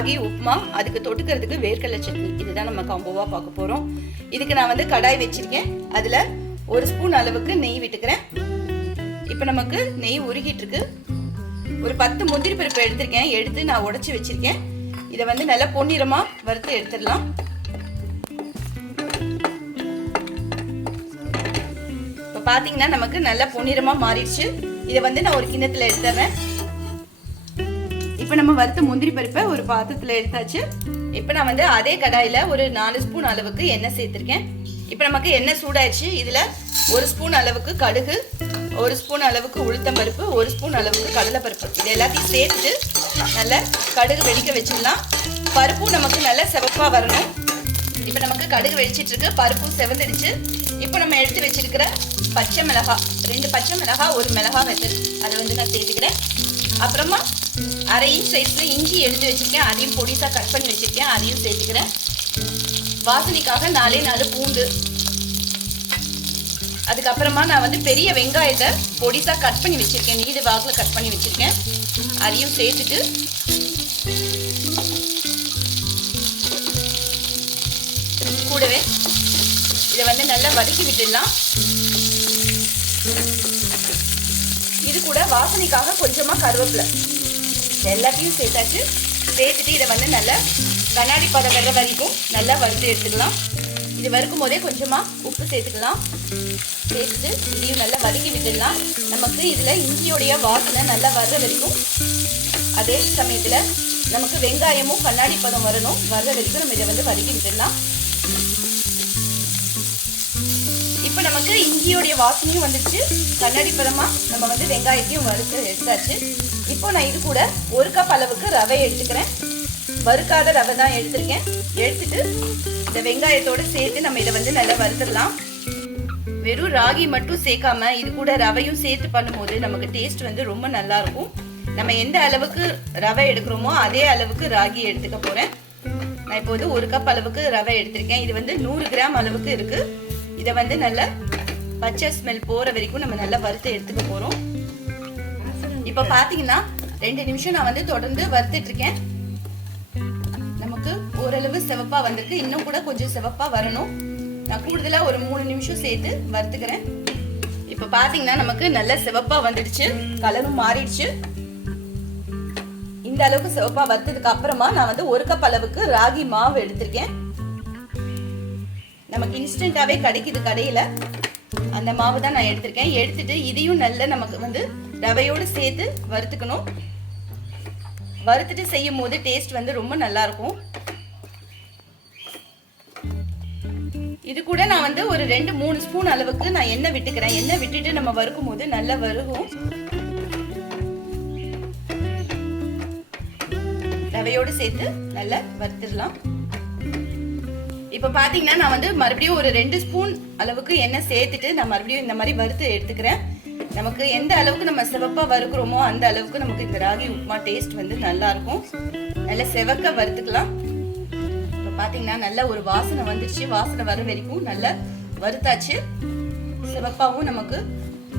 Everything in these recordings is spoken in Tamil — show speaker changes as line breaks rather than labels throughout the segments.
ராகி உப்புமா அதுக்கு தொட்டுக்கிறதுக்கு வேர்க்கடலை சட்னி. இதுதான் நம்ம காம்போவாக பார்க்க போகிறோம் இதுக்கு நான் வந்து கடாய் வச்சிருக்கேன். அதில் ஒரு ஸ்பூன் அளவுக்கு நெய் விட்டுக்கிறேன். இப்போ நமக்கு நெய் உருகிட்டு இருக்கு ஒரு பத்து முந்திரி பருப்பு எடுத்திருக்கேன். எடுத்து நான் உடைச்சி வச்சுருக்கேன். இதை வந்து நல்லா பொன்னிறமாக வறுத்து எடுத்துடலாம். இப்போ பார்த்தீங்கன்னா நமக்கு நல்லா பொன்னிறமாக மாறிடுச்சு. இதை வந்து நான் ஒரு கிண்ணத்தில் எடுத்துறேன் இப்போ நம்ம வறுத்த முந்திரி பருப்பை ஒரு பாத்திரத்தில் எடுத்தாச்சு. இப்போ நான் வந்து அதே கடாயில் ஒரு நாலு ஸ்பூன் அளவுக்கு எண்ணெய் சேர்த்துருக்கேன். இப்போ நமக்கு எண்ணெய் சூடாயிடுச்சு. இதில் ஒரு ஸ்பூன் அளவுக்கு கடுகு ஒரு ஸ்பூன் அளவுக்கு உளுத்தம் பருப்பு ஒரு ஸ்பூன் அளவுக்கு கடலைப்பருப்பு. இது எல்லாத்தையும் சேர்த்துட்டு நல்லா கடுகு வெடிக்க வச்சிடலாம். பருப்பும் நமக்கு நல்லா சிவப்பாக வரணும். இப்போ நமக்கு கடுகு வெடிச்சிட்டு இருக்கு பருப்பும் செவந்துடுச்சு. இப்போ நம்ம எடுத்து வச்சிருக்கிற பச்சை மிளகாய் ரெண்டு பச்சை மிளகாய் ஒரு மிளகாய் வெத்தல் அதை வந்து நான் சேர்த்துக்கிறேன். அப்புறமா அரை இன்ச் சைஸில் இஞ்சி எடுத்து வச்சுருக்கேன். அதையும் பொடிசாக கட் பண்ணி வச்சுருக்கேன். அதையும் சேர்த்துக்கிறேன். வாசனைக்காக நாலே நாலு பூண்டு. அதுக்கப்புறமா நான் வந்து பெரிய வெங்காயத்தை பொடிசாக கட் பண்ணி வச்சுருக்கேன். நீடு வாக்கில் கட் பண்ணி வச்சுருக்கேன். அதையும் சேர்த்துட்டு கூடவே இதை வந்து நல்லா வதக்கி விட்டுடலாம். இது கூட வாசனைக்காக கொஞ்சமா கருவேப்பிலை. எல்லாத்தையும் சேர்த்தாச்சு. சேர்த்துட்டு இதை வந்து நல்லா கண்ணாடி பதம் வர்ற வரைக்கும் நல்லா வறுத்து எடுத்துக்கலாம். இது வறுக்கும் போதே கொஞ்சமா உப்பு சேர்த்துக்கலாம். சேர்த்துட்டு இதையும் நல்லா வதக்கி விட்டுடலாம். நமக்கு இதுல இஞ்சியோடைய வாசனை நல்லா வர்ற வரைக்கும் அதே சமயத்துல நமக்கு வெங்காயமும் கண்ணாடி பதம் வரணும். வர்ற வரைக்கும் நம்ம இதை வந்து வதக்கி விட்டுடலாம். இப்போ நமக்கு இஞ்சியோடைய வாசனையும் வந்துச்சு கண்ணாடி பதமாக நம்ம வந்து வெங்காயத்தையும் வறுத்து எடுத்தாச்சு. இப்போ நான் இது கூட ஒரு கப் அளவுக்கு ரவை எடுத்துக்கிறேன். வறுக்காத ரவை தான் எடுத்திருக்கேன். எடுத்துட்டு இந்த வெங்காயத்தோட சேர்த்து நம்ம இதை வந்து நல்லா வறுத்துடலாம். வெறும் ராகி மட்டும் சேர்க்காம இது கூட ரவையும் சேர்த்து பண்ணும்போது நமக்கு டேஸ்ட் வந்து ரொம்ப நல்லா இருக்கும். நம்ம எந்த அளவுக்கு ரவை எடுக்கிறோமோ அதே அளவுக்கு ராகி எடுத்துக்க போறேன். நான் இப்போ வந்து ஒரு கப் அளவுக்கு ரவை எடுத்திருக்கேன். இது வந்து நூறு கிராம் அளவுக்கு இருக்கு. இதை வந்து நல்லா பச்சை ஸ்மெல் போற வரைக்கும் நம்ம நல்லா வறுத்து எடுத்துக்க போறோம். இப்போ பாத்தீங்கன்னா ரெண்டு நிமிஷம் நான் வந்து தொடர்ந்து வறுத்துட்டு இருக்கேன் நமக்கு ஓரளவு சிவப்பா வந்திருக்கு. இன்னும் கூட கொஞ்சம் சிவப்பா வரணும். நான் கூடுதலா ஒரு மூணு நிமிஷம் சேர்த்து வறுத்துக்கிறேன். இப்போ பாத்தீங்கன்னா நமக்கு நல்ல சிவப்பா வந்துடுச்சு. கலரும் மாறிடுச்சு. இந்த அளவுக்கு சிவப்பா வறுத்ததுக்கு அப்புறமா நான் வந்து ஒரு கப் அளவுக்கு ராகி மாவு எடுத்திருக்கேன். நமக்கு இன்ஸ்டன்ட்டாகவே கிடைக்குது கடையில். அந்த மாவு தான் நான் எடுத்திருக்கேன். எடுத்துட்டு இதையும் நல்ல நமக்கு வந்து ரவையோடு சேர்த்து வறுத்துக்கணும். வறுத்துட்டு செய்யும் போது டேஸ்ட் வந்து ரொம்ப நல்லா இருக்கும் இது கூட நான் வந்து ஒரு ரெண்டு மூணு ஸ்பூன் அளவுக்கு நான் எண்ணெய் விட்டுக்கிறேன். எண்ணெய் விட்டுட்டு நம்ம வறுக்கும் போது நல்லா வருகும் ரவையோடு சேர்த்து நல்லா வறுத்துடலாம். இப்போ பார்த்தீங்கன்னா நான் வந்து மறுபடியும் ஒரு ரெண்டு ஸ்பூன் அளவுக்கு எண்ணெய் சேர்த்துட்டு நான் மறுபடியும் இந்த மாதிரி வறுத்து எடுத்துக்கிறேன். நமக்கு எந்த அளவுக்கு நம்ம சிவப்பா வறுக்கிறோமோ அந்த அளவுக்கு நமக்கு இந்த ராகி உப்புமா டேஸ்ட் வந்து நல்லா இருக்கும். நல்லா செவக்க வறுத்துக்கலாம். இப்போ பார்த்தீங்கன்னா நல்ல ஒரு வாசனை வந்துருச்சு. வாசனை வர வரைக்கும் நல்லா வறுத்தாச்சு. சிவப்பாவும் நமக்கு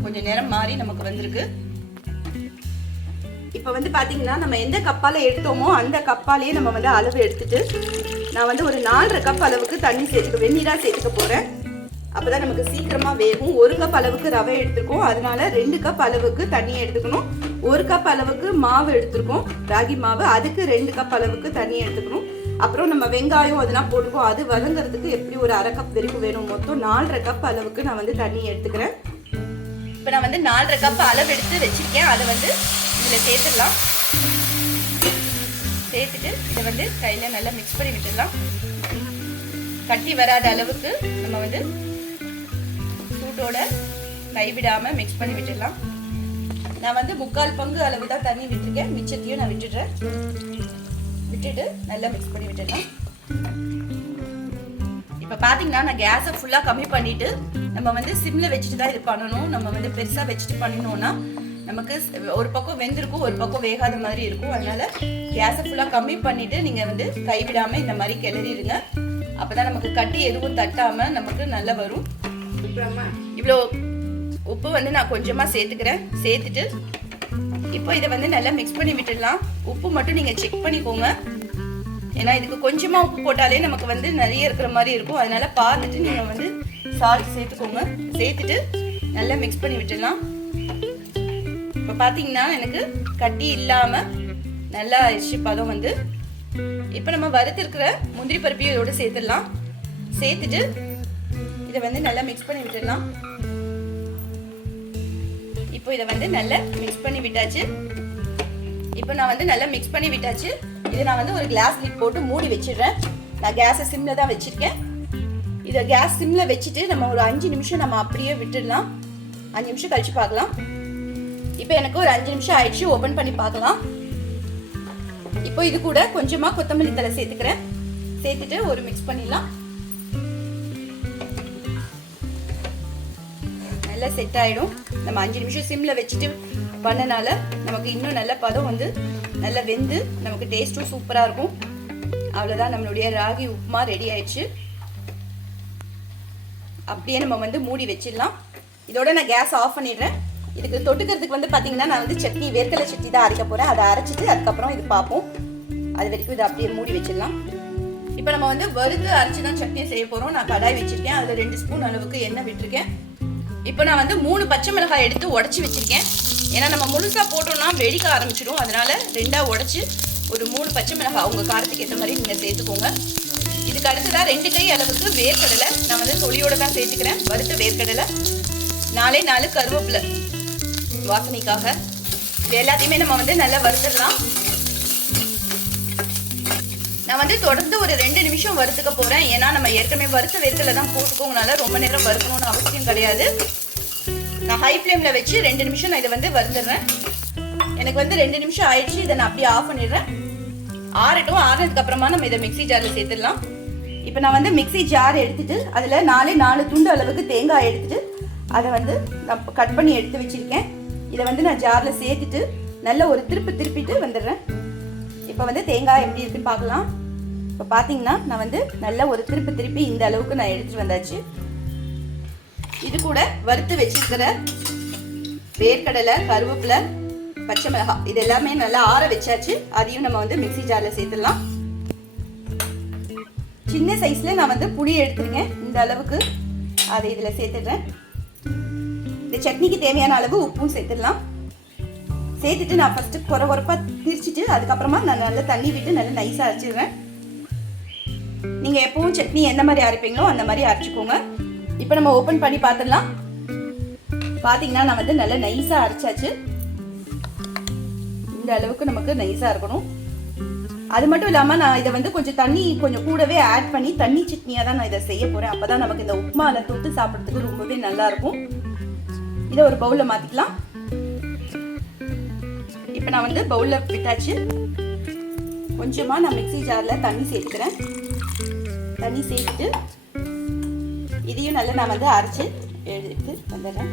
கொஞ்சம் நிறம் மாறி நமக்கு வந்திருக்கு. இப்போ வந்து பார்த்தீங்கன்னா நம்ம எந்த கப்பால் எடுத்தோமோ அந்த கப்பாலேயே நம்ம வந்து அளவு எடுத்துட்டு நான் வந்து ஒரு நாலரை கப் அளவுக்கு தண்ணி சேர்த்துக்க வெந்நீராக சேர்த்துக்க போகிறேன் அப்போ தான் நமக்கு சீக்கிரமாக வேகும். ஒரு கப் அளவுக்கு ரவை எடுத்துருக்கோம். அதனால ரெண்டு கப் அளவுக்கு தண்ணி எடுத்துக்கணும். ஒரு கப் அளவுக்கு மாவு எடுத்துருக்கோம். ராகி மாவு. அதுக்கு ரெண்டு கப் அளவுக்கு தண்ணி எடுத்துக்கணும். அப்புறம் நம்ம வெங்காயம் அதெல்லாம் போட்டுக்கோம் அது வதங்கிறதுக்கு எப்படி ஒரு அரை கப் வரைக்கும் வேணும்? மொத்தம் நாலரை கப் அளவுக்கு நான் வந்து தண்ணி எடுத்துக்கிறேன். இப்போ நான் வந்து நாலரை கப் அளவு எடுத்து வச்சிருக்கேன். அதை வந்து இதில் சேர்த்துடலாம். சேர்த்துட்டு இதை வந்து கையில் நல்லா மிக்ஸ் பண்ணி விட்டுடலாம். கட்டி வராத அளவுக்கு நம்ம வந்து சூட்டோட கைவிடாமல் மிக்ஸ் பண்ணி விட்டுடலாம். நான் வந்து முக்கால் பங்கு அளவு தான் தண்ணி விட்டுருக்கேன். மிச்சத்தையும் நான் விட்டுடுறேன். விட்டுட்டு நல்லா மிக்ஸ் பண்ணி விட்டுடலாம். இப்போ பார்த்தீங்கன்னா நான் கேஸை ஃபுல்லாக கம்மி பண்ணிவிட்டு நம்ம வந்து சிம்மில் வச்சுட்டு தான் இது பண்ணணும். நம்ம வந்து பெருசாக வச்சுட்டு பண்ணினோம்னா நமக்கு ஒரு பக்கம் வெந்திருக்கும் ஒரு பக்கம் வேகாத மாதிரி இருக்கும். அதனால கேஸை ஃபுல்லாக கம்மி பண்ணிட்டு நீங்கள் வந்து கைவிடாமல் இந்த மாதிரி கிளறிடுங்க. அப்பதான் நமக்கு கட்டி எதுவும் தட்டாம நமக்கு நல்லா வரும். இவ்வளோ உப்பு வந்து நான் கொஞ்சமா சேர்த்துக்கிறேன். சேர்த்துட்டு இப்போ இதை வந்து நல்லா மிக்ஸ் பண்ணி விட்டுடலாம். உப்பு மட்டும் நீங்க செக் பண்ணிக்கோங்க. ஏன்னா இதுக்கு கொஞ்சமாக உப்பு போட்டாலே நமக்கு வந்து நிறைய இருக்கிற மாதிரி இருக்கும். அதனால பார்த்துட்டு நீங்கள் வந்து சால்ட் சேர்த்துக்கோங்க. சேர்த்துட்டு நல்லா மிக்ஸ் பண்ணி விட்டுடலாம். இப்போ பார்த்தீங்கன்னா எனக்கு கட்டி இல்லாமல் நல்லா ஆயிடுச்சு பதம் வந்து இப்போ நம்ம வறுத்திருக்கிற முந்திரி பருப்பையும் இதோட சேர்த்துடலாம். சேர்த்துட்டு இதை வந்து நல்லா மிக்ஸ் பண்ணி விட்டுடலாம். இப்போ இதை வந்து நல்லா மிக்ஸ் பண்ணி விட்டாச்சு. இப்போ நான் வந்து நல்லா மிக்ஸ் பண்ணி விட்டாச்சு. இதை நான் வந்து ஒரு கிளாஸ் லிட் போட்டு மூடி வச்சிடுறேன். நான் கேஸை சிம்ல தான் வச்சிருக்கேன். இதை கேஸ் சிம்ல வச்சுட்டு நம்ம ஒரு அஞ்சு நிமிஷம் நம்ம அப்படியே விட்டுடலாம். அஞ்சு நிமிஷம் கழிச்சு பார்க்கலாம். இப்போ எனக்கு ஒரு அஞ்சு நிமிஷம் ஆயிடுச்சு. ஓப்பன் பண்ணி பார்க்கலாம். இப்போ இது கூட கொஞ்சமாக கொத்தமல்லி தலை சேர்த்துக்கிறேன். சேர்த்துட்டு ஒரு மிக்ஸ் பண்ணிடலாம். நல்லா செட் ஆகிடும் நம்ம அஞ்சு நிமிஷம் சிம்மில் வச்சுட்டு பண்ணனால நமக்கு இன்னும் நல்ல பதம் வந்து நல்லா வெந்து நமக்கு டேஸ்ட்டும் சூப்பராக இருக்கும். அவ்வளோதான் நம்மளுடைய ராகி உப்புமா ரெடி ஆயிடுச்சு. அப்படியே நம்ம வந்து மூடி வச்சிடலாம். இதோட நான் கேஸ் ஆஃப் பண்ணிடுறேன். இதுக்கு தொட்டுக்கிறதுக்கு வந்து பார்த்தீங்கன்னா நான் வந்து சட்னி வேர்க்கடலை சட்னி தான் அரைக்க போகிறேன் அதை அரைச்சிட்டு அதுக்கப்புறம் இது பார்ப்போம். அது வரைக்கும் இதை அப்படியே மூடி வச்சிடலாம். இப்போ நம்ம வந்து வறுத்து அரைச்சி தான் சட்னி செய்ய போகிறோம் நான் கடாய் வச்சிருக்கேன். அதில் ரெண்டு ஸ்பூன் அளவுக்கு எண்ணெய் விட்டுருக்கேன். இப்போ நான் வந்து மூணு பச்சை மிளகாய் எடுத்து உடச்சி வச்சிருக்கேன். ஏன்னா நம்ம முழுசாக போட்டோம்னா வெடிக்க ஆரம்பிச்சிடும். அதனால ரெண்டாக உடச்சி ஒரு மூணு பச்சை மிளகாய் உங்கள் காரத்துக்கு ஏற்ற மாதிரி நீங்கள் சேர்த்துக்கோங்க. இதுக்கு அடுத்ததாக ரெண்டு கை அளவுக்கு வேர்க்கடலை. நான் வந்து தொழியோடு தான் சேர்த்துக்கிறேன். வறுத்த வேர்க்கடலை. நாலே நாலு கருவேப்பிலை. வாசனைக்காக இது எல்லாத்தையுமே நம்ம வந்து நல்லா வறுத்துடலாம். நான் வந்து தொடர்ந்து ஒரு ரெண்டு நிமிஷம் வறுத்துக்க போறேன். ஏன்னா நம்ம ஏற்கனவே வறுத்த வேர்க்கடலை தான் போட்டுக்கோங்கனால ரொம்ப நேரம் வறுக்கணும்னு அவசியம் கிடையாது. நான் ஹை ஃப்ளேம்ல வச்சு ரெண்டு நிமிஷம் நான் இதை வந்து வறுத்துடுறேன். எனக்கு வந்து ரெண்டு நிமிஷம் ஆயிடுச்சு. இதை நான் அப்படியே ஆஃப் பண்ணிடுறேன். ஆறட்டும். ஆறுனதுக்கு அப்புறமா நம்ம இதை மிக்ஸி ஜாரில் சேர்த்துடலாம். இப்போ நான் வந்து மிக்ஸி ஜார் எடுத்துட்டு அதில் நாலே நாலு துண்டு அளவுக்கு தேங்காய் எடுத்துட்டு அதை வந்து நான் கட் பண்ணி எடுத்து வச்சிருக்கேன். இதை வந்து நான் ஜாரில் சேர்த்துட்டு நல்ல ஒரு திருப்பு திருப்பிட்டு வந்துடுறேன். இப்போ வந்து தேங்காய் எப்படி இருக்குன்னு பார்க்கலாம். இப்போ பார்த்தீங்கன்னா நான் வந்து நல்ல ஒரு திருப்பி திருப்பி இந்த அளவுக்கு நான் எடுத்துட்டு வந்தாச்சு. இது கூட வறுத்து வச்சிருக்கிற வேர்க்கடலை கருவேப்பிலை பச்சை மிளகாய் இது எல்லாமே நல்லா ஆற வச்சாச்சு. அதையும் நம்ம வந்து மிக்சி ஜாரில் சேர்த்துடலாம். சின்ன சைஸ்ல நான் வந்து புளி எடுத்துருக்கேன். இந்த அளவுக்கு அதை இதில் சேர்த்துடுறேன். இந்த சட்னிக்கு தேவையான அளவு உப்பும் சேர்த்துடலாம். சேர்த்துட்டு நான் ஃபஸ்ட்டு குறை குறைப்பா திரிச்சிட்டு அதுக்கப்புறமா நான் நல்லா தண்ணி விட்டு நல்லா நைஸாக அரைச்சிடுவேன் நீங்கள் எப்பவும் சட்னி எந்த மாதிரி அரைப்பீங்களோ அந்த மாதிரி அரைச்சிக்கோங்க. இப்போ நம்ம ஓப்பன் பண்ணி பார்த்துடலாம் பார்த்தீங்கன்னா நான் வந்து நல்லா நைஸாக அரைச்சாச்சு. இந்த அளவுக்கு நமக்கு நைஸாக இருக்கணும். அது மட்டும் இல்லாமல் நான் இதை வந்து கொஞ்சம் தண்ணி கொஞ்சம் கூடவே ஆட் பண்ணி தண்ணி சட்னியாக தான் நான் இதை செய்ய போகிறேன் அப்போ தான் நமக்கு இந்த உப்புமாவில் தொட்டு சாப்பிட்றதுக்கு ரொம்பவே நல்லா இருக்கும். இதை ஒரு பவுலில் மாற்றிக்கலாம் இப்போ நான் வந்து பவுலில் விட்டாச்சு. கொஞ்சமாக நான் மிக்ஸி ஜாரில் தண்ணி சேர்த்துக்கிறேன். தண்ணி சேர்த்துட்டு இதையும் நல்லா நான் வந்து அரைச்சி எடுத்து வந்துடுறேன்.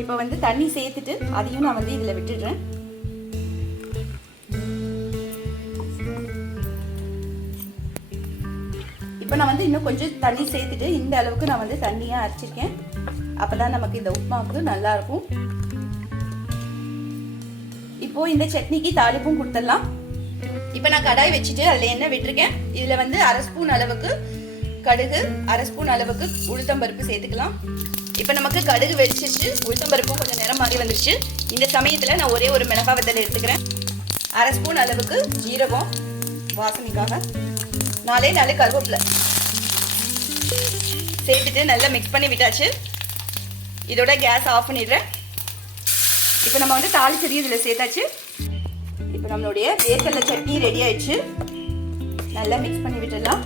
இப்போ வந்து தண்ணி சேர்த்துட்டு அதையும் நான் வந்து இதில் விட்டுடுறேன். இப்போ நான் வந்து இன்னும் கொஞ்சம் தண்ணி சேர்த்துட்டு இந்த அளவுக்கு நான் வந்து தண்ணியாக அரைச்சிருக்கேன். அப்போ தான் நமக்கு இந்த உப்புமாவுக்கு நல்லாயிருக்கும் இப்போது இந்த சட்னிக்கு தாளிப்பும் கொடுத்துடலாம். இப்போ நான் கடாய் வச்சுட்டு அதில் எண்ணெய் விட்டுருக்கேன். இதில் வந்து அரை ஸ்பூன் அளவுக்கு கடுகு அரை ஸ்பூன் அளவுக்கு உளுத்தம்பருப்பு சேர்த்துக்கலாம். இப்போ நமக்கு கடுகு வெடிச்சிச்சு உளுத்தம்பருப்பும் கொஞ்சம் நிறம் மாறி வந்துருச்சு. இந்த சமயத்தில் நான் ஒரே ஒரு மிளகா வத்தல் எடுத்துக்கிறேன். அரை ஸ்பூன் அளவுக்கு ஜீரகம் வாசனைக்காக. நாலே நாலு கருவேப்பிலை. சேர்த்துட்டு நல்லா மிக்ஸ் பண்ணி விட்டாச்சு. இதோட கேஸ் ஆஃப் பண்ணிடுறேன். இப்போ நம்ம வந்து தாளிச்செடி இதில் சேர்த்தாச்சு. இப்போ நம்மளுடைய வேர்க்கடல சட்னி ரெடி ஆயிடுச்சு. நல்லா மிக்ஸ் பண்ணி விட்டுடலாம்.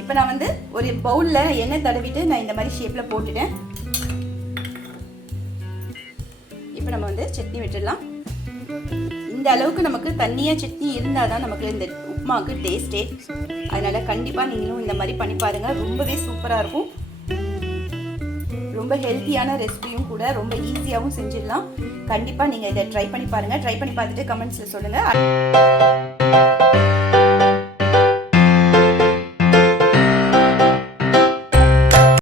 இப்போ நான் வந்து ஒரு பவுலில் எண்ணெய் தடவிட்டு நான் இந்த மாதிரி ஷேப்பில் போட்டுட்டேன். இப்போ நம்ம வந்து சட்னி விட்டுடலாம். இந்த அளவுக்கு நமக்கு தண்ணியாக சட்னி இருந்தால் தான் நமக்கு இந்த உப்புமாவுக்கு டேஸ்ட்டே அதனால் கண்டிப்பாக நீங்களும் இந்த மாதிரி பண்ணி பாருங்கள் ரொம்பவே சூப்பராக இருக்கும். ரொம்ப ஹெல்த்தியான ரெசிபியும் கூட ரொம்ப ஈஸியாகவும் செஞ்சிடலாம். கண்டிப்பாக நீங்கள் இதை ட்ரை பண்ணி பாருங்கள் ட்ரை பண்ணி பார்த்துட்டு கமெண்ட்ஸில் சொல்லுங்கள்